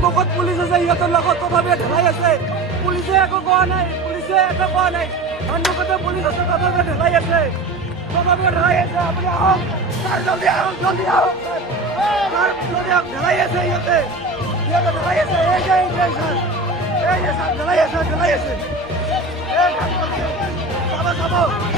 সন্মুখত পুলিচ আছে সিহঁতৰ লগত তথাপিও ঢেলাই আছে পুলিচে একো কোৱা নাই সন্মুখতে পুলিচ আছে তথাপিও ঢেলাই আছে আপুনি আহক ছাৰ জলদি আহক ঢেলাই আছে সিহঁতে ঢেলাই আছে ছাৰ ঢেলাই আছে চাব